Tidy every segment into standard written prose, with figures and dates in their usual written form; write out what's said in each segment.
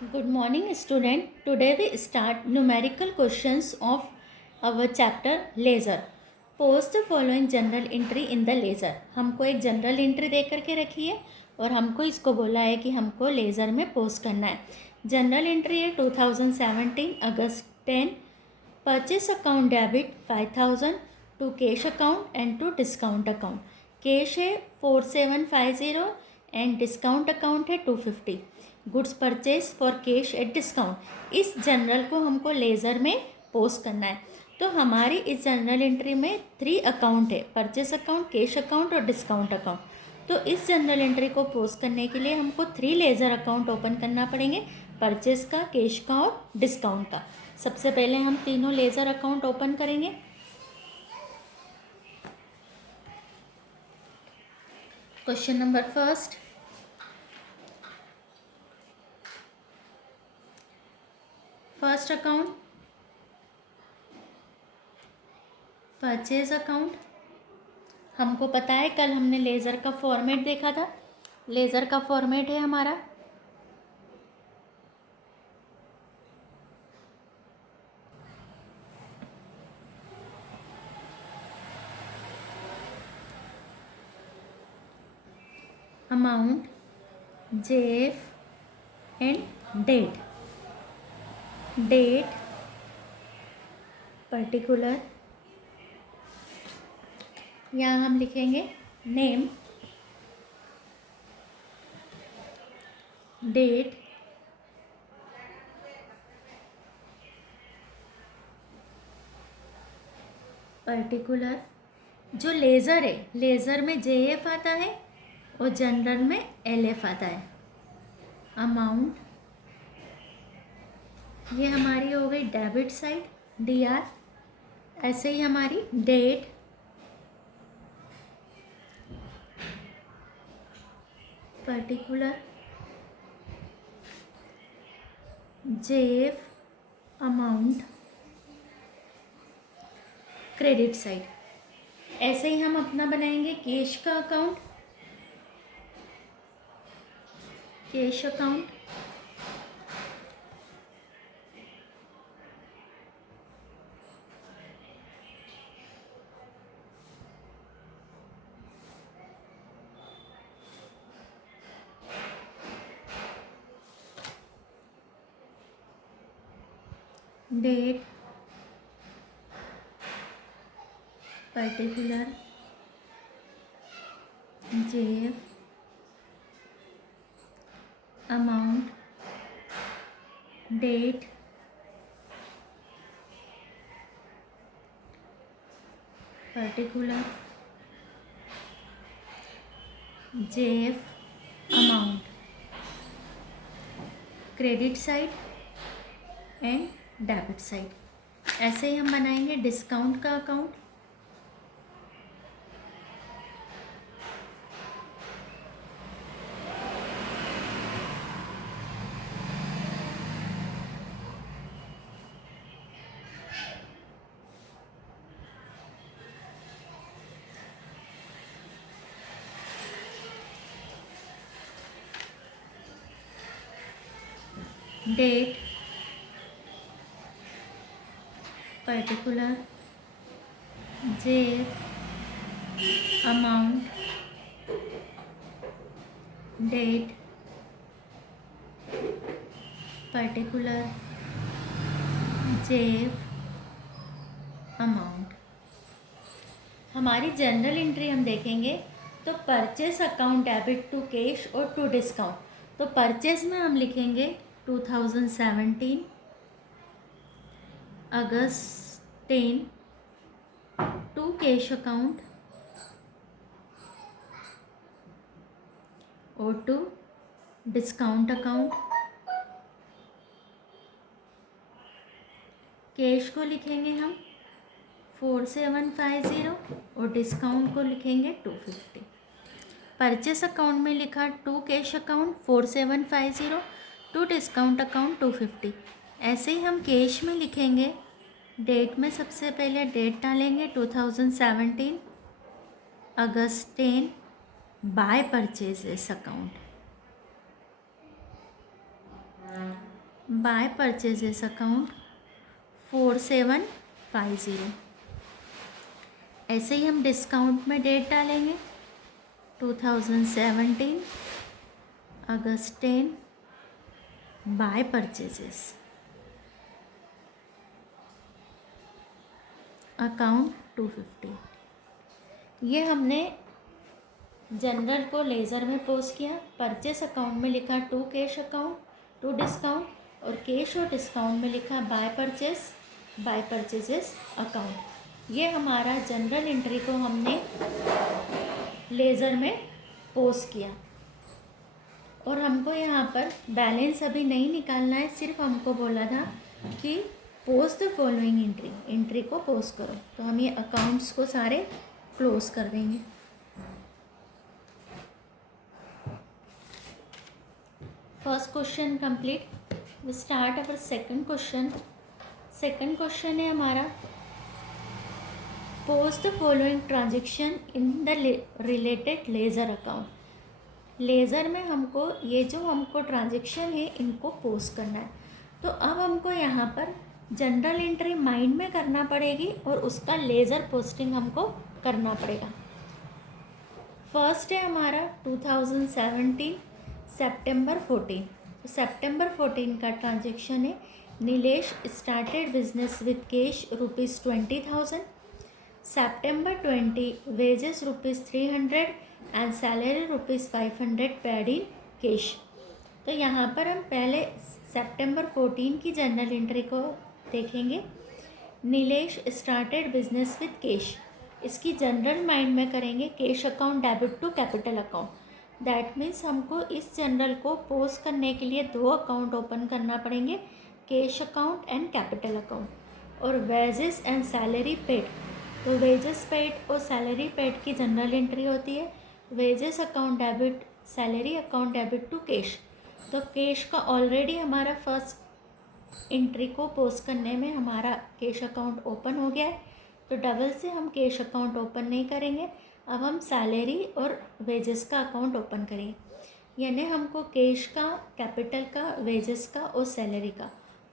Good morning, student. Today we start numerical questions of our chapter laser. Post the following general entry in the laser. हमको एक general entry दे करके रखी है और हमको इसको बोला है कि हमको लेज़र में पोस्ट करना है. जनरल एंट्री है 2017 अगस्त 10. Purchase account debit 5000 to cash account and to discount account. Cash है 4750 एंड डिस्काउंट अकाउंट है 250. Goods purchase for cash at discount. इस जनरल को हमको लेज़र में पोस्ट करना है. तो हमारी इस जनरल एंट्री में 3 अकाउंट है, परचेस अकाउंट, कैश अकाउंट और डिस्काउंट अकाउंट. तो इस जनरल एंट्री को पोस्ट करने के लिए हमको 3 लेज़र अकाउंट ओपन करना पड़ेंगे, परचेस का, कैश का और डिस्काउंट का. सबसे पहले हम तीनों लेज़र अकाउंट ओपन करेंगे. Question number first. First account purchase account. हमको पता है कल हमने लेज़र का फॉर्मेट देखा था. लेज़र का फॉर्मेट है हमारा amount, JF and date. Date, particular, यहाँ हम लिखेंगे नेम, डेट, पर्टिकुलर. जो लेज़र है, लेज़र में JF आता है और जनरल में LF आता है. अमाउंट, ये हमारी हो गई डेबिट साइड, DR. ऐसे ही हमारी date, particular, JF, amount, credit side. ऐसे ही हम अपना बनाएंगे कैश का account, cash account, date, particular, JF, amount, date, particular, JF, amount, credit side and debit side. ऐसे ही हम बनाएंगे डिस्काउंट का account. Date, particular, JF, amount, date, particular, JF, amount. हमारी जनरल एंट्री हम देखेंगे तो purchase account debit to cash और टू डिस्काउंट. तो परचेस में हम लिखेंगे 2017 अगस्त 10 टू कैश अकाउंट और टू डिस्काउंट अकाउंट. कैश को लिखेंगे हम 4750 और डिस्काउंट को लिखेंगे 250. परचेस अकाउंट में लिखा to cash account 4750, to discount account 250. ऐसे ही हम कैश में लिखेंगे. डेट में सबसे पहले डेट डालेंगे 2017 अगस्त 10 by purchases account. By purchases account 4750। ऐसे ही हम डिस्काउंट में डेट डालेंगे 2017 अगस्त 10 बाय परचेजेस अकाउंट 250। ये हमने जनरल को लेज़र में पोस्ट किया। परचेस अकाउंट में लिखा to cash account to discount, और कैश और डिस्काउंट में लिखा बाय परचेजेस अकाउंट। ये हमारा जनरल एंट्री को हमने लेज़र में पोस्ट किया। और हमको यहाँ पर बैलेंस अभी नहीं निकालना है, सिर्फ हमको बोला था कि पोस्ट द फॉलोइंग एंट्री को पोस्ट करो। तो हम ये अकाउंट्स को सारे क्लोज कर देंगे। First question complete. We start our second question. Second question है हमारा, post the following transaction in the related ledger account. Ledger में हमको ये जो हमको ट्रांजेक्शन है इनको पोस्ट करना है। तो अब हमको यहाँ पर जनरल एंट्री माइंड में करना पड़ेगी और उसका लेज़र पोस्टिंग हमको करना पड़ेगा। फर्स्ट है हमारा 2017 सितंबर 14। तो सितंबर 14 का ट्रांजेक्शन है, Nilesh started business with cash ₹20,000, September 20 wages ₹300 and salary ₹500 paid in cash. तो यहाँ पर हम पहले सितंबर 14 की जनरल एंट्री को देखेंगे। Nilesh started business with cash, इसकी जनरल माइंड में करेंगे cash account debit to capital account. That means हमको इस जनरल को पोस्ट करने के लिए 2 अकाउंट ओपन करना पड़ेंगे, cash account and capital account. और वेजेस एंड सैलरी पेड, तो वेजेस पेड और सैलरी पेड की जनरल एंट्री होती है wages account debit, salary account debit to cash. तो कैश का ऑलरेडी हमारा फर्स्ट एंट्री को पोस्ट करने में हमारा कैश अकाउंट ओपन हो गया है, तो डबल से हम कैश अकाउंट ओपन नहीं करेंगे। अब हम सैलरी और वेजेस का अकाउंट ओपन करेंगे, यानी हमको कैश का, कैपिटल का, वेजेस का और सैलरी का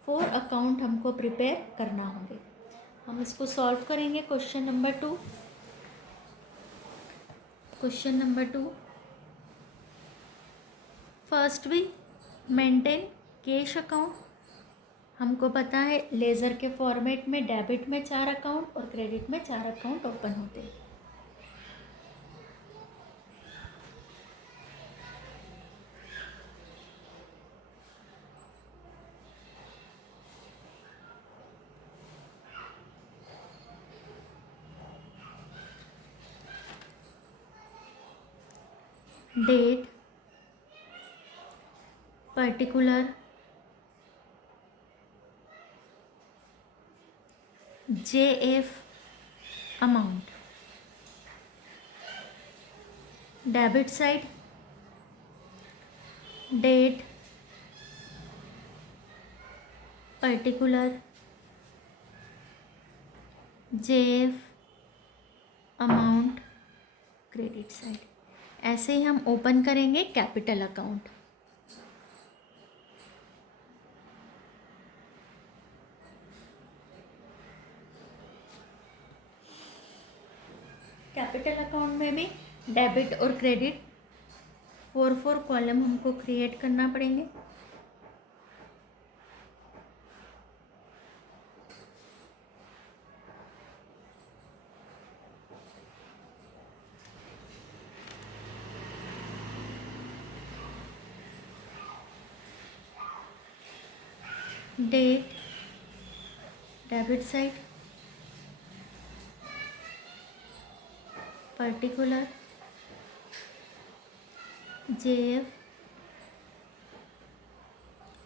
4 अकाउंट हमको प्रिपेयर करना होंगे। हम इसको सॉल्व करेंगे। Question number 2। Question number 2, first भी मेंटेन कैश अकाउंट। हमको पता है लेज़र के फॉर्मेट में डेबिट में 4 अकाउंट और क्रेडिट में 4 अकाउंट ओपन होते हैं। Date, particular, JF amount. Debit side date, particular, JF amount, credit side. ऐसे ही हम ओपन करेंगे कैपिटल अकाउंट। कैपिटल अकाउंट में भी डेबिट और क्रेडिट 4 कॉलम हमको क्रिएट करना पड़ेंगे। Date, debit side, particular, JF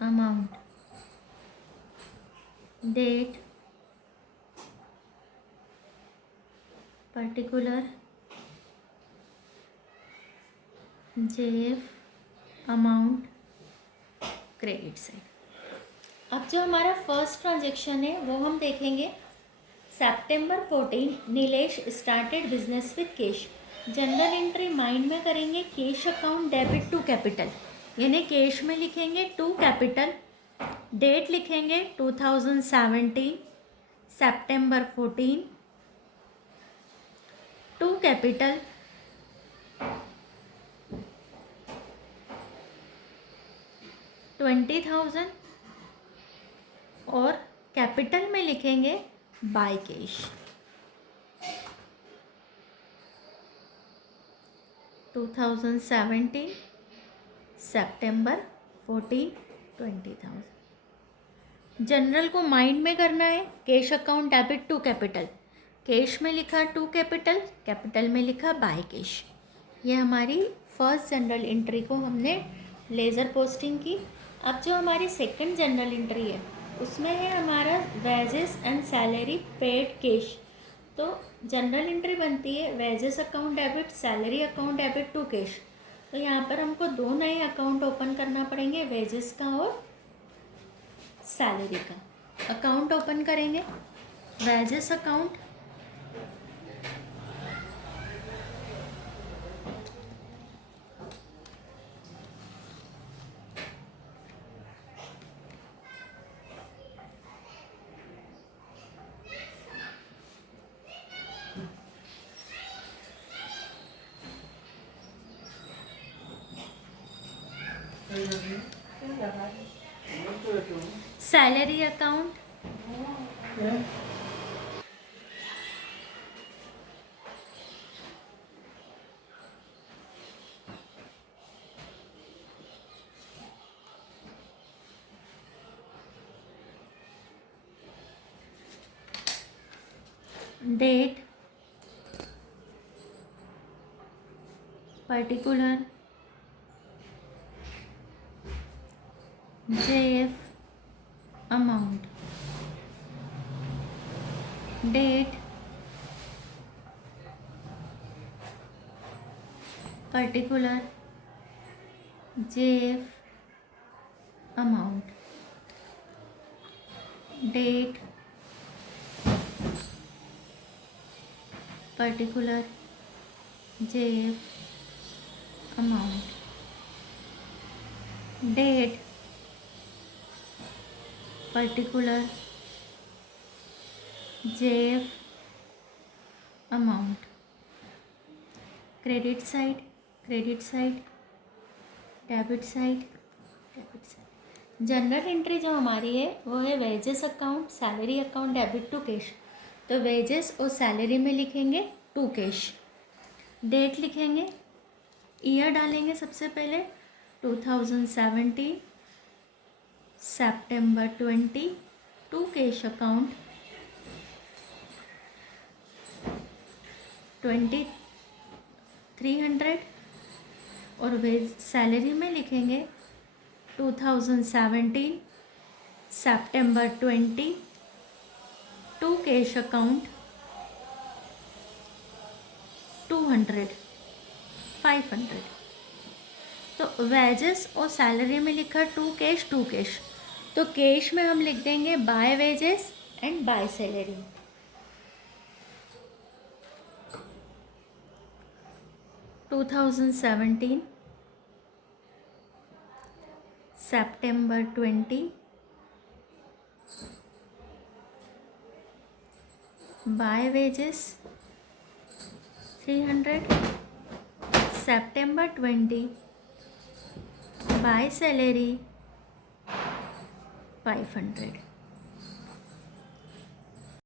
amount, date, particular, JF amount, credit side. अब जो हमारा फर्स्ट ट्रांजेक्शन है वो हम देखेंगे सितंबर 14 Nilesh started business with cash. Journal entry mind में करेंगे cash account debit to capital, यानी कैश में लिखेंगे टू कैपिटल डेट लिखेंगे 2017 September 14, टू कैपिटल 20,000 और कैपिटल में लिखेंगे बाय कैश। 2017 September 14, 20,000। जनरल को माइंड में करना है। Cash account debit to capital, cash में लिखा टू कैपिटल, कैपिटल में लिखा बाय कैश। ये हमारी फर्स्ट जनरल एंट्री को हमने लेज़र पोस्टिंग की। अब जो हमारी सेकंड जनरल एंट्री है उसमें है हमारा wages and salary paid cash. तो जनरल एंट्री बनती है wages account debit, salary account debit to cash. तो यहाँ पर हमको दो नए अकाउंट ओपन करना पड़ेंगे, वेजेस का और सैलरी का। अकाउंट ओपन करेंगे, wages account, salary account, date, particular, JF amount, date, particular, JF amount, date, particular, JF amount, date, particular, JF amount. Credit side, credit side, debit side, debit side. Journal entry जो हमारी है वो है wages account, salary account, debit to cash. तो wages और salary में लिखेंगे to cash. Date लिखेंगे, ईयर डालेंगे सबसे पहले 2017 September 20, टू कैश अकाउंट 2300 और वेज सैलरी में लिखेंगे 2017 September 20, टू कैश अकाउंट 200, 500। तो वेजेस और सैलरी में लिखा टू कैश, टू कैश। तो कैश में हम लिख देंगे by wages and by salary. $2017 September 20, by wages 300, September 20, by salary 500।